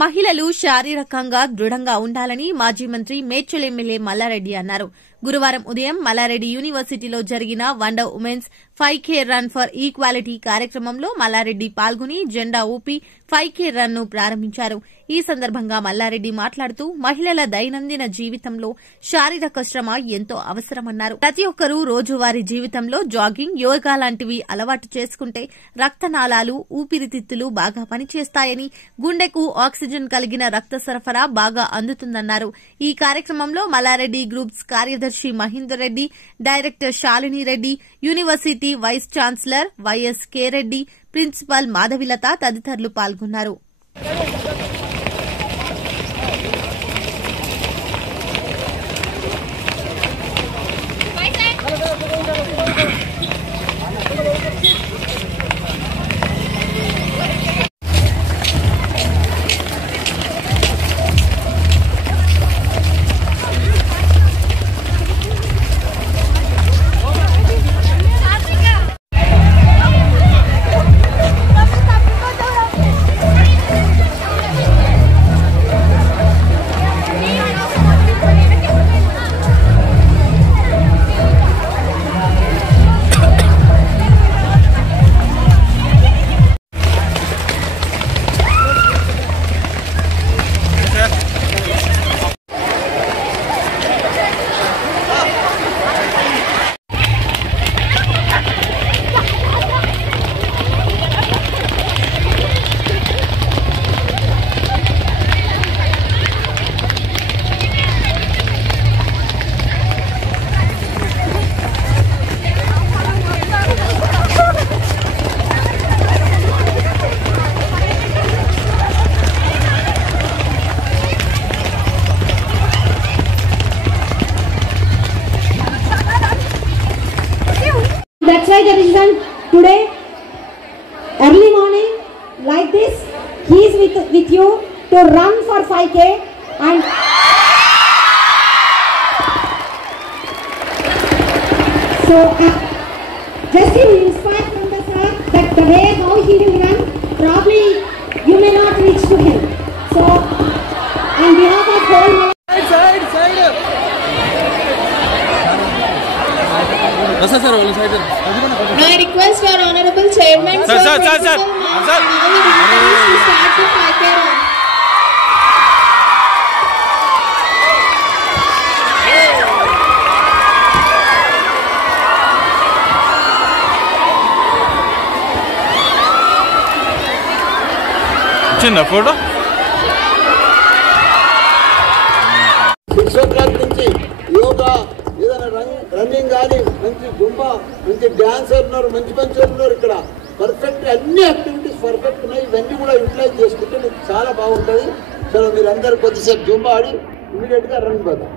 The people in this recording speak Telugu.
మహిళలు శారీరకంగా దృఢంగా ఉండాలని మాజీ మంత్రి మేడ్చల్ ఎమ్మెల్యే మల్లారెడ్డి అన్నారు. గురువారం ఉదయం మల్లారెడ్డి యూనివర్సిటీలో జరిగిన wonder women's 5K run for equality కార్యక్రమంలో మల్లారెడ్డి పాల్గొని జెండా ఊపి 5K రన్ ను ప్రారంభించారు. ఈ సందర్భంగా మల్లారెడ్డి మాట్లాడుతూ మహిళల దైనందిన జీవితంలో శారీరక శ్రమ ఎంతో అవసరమన్నారు. ప్రతి ఒక్కరూ రోజువారీ జీవితంలో జాగింగ్, యోగా లాంటివి అలవాటు చేసుకుంటే రక్తనాళాలు, ఊపిరితిత్తులు బాగా పనిచేస్తాయని, గుండెకు ఆక్సిజన్ కలిగిన రక్త సరఫరా బాగా అందుతుందన్నారు. ఈ కార్యక్రమంలో మల్లారెడ్డి గ్రూప్స్ కార్యదర్శి Mahender Reddy, director Shalini Reddy, university vice chancellor Y S K. Reddy, principal Madhavilatha తదితరులు పాల్గొన్నారు. That's why the reason today, early morning, like this, he is with you to run for 5K and so just to inspire from the sir that the way how he will run, probably you may not reach to him. So, on behalf of whole I request our honorable chairman sir to start the 5K run. చిన్న ఫోటో నుంచి యోగా ఏదైనా రన్నింగ్ కానీ మంచి జుంబా, మంచి డాన్సర్ ఉన్నారు, మంచి ఉన్నారు. ఇక్కడ పర్ఫెక్ట్ అన్ని యాక్టివిటీస్ పర్ఫెక్ట్ ఉన్నాయి. ఇవన్నీ కూడా యూటిలైజ్ చేసుకుంటే మీకు చాలా బాగుంటుంది. సరే, మీరు అందరు కొద్దిసేపు జుంబా ఆడి ఇమీడియట్గా రన్ పోతాం.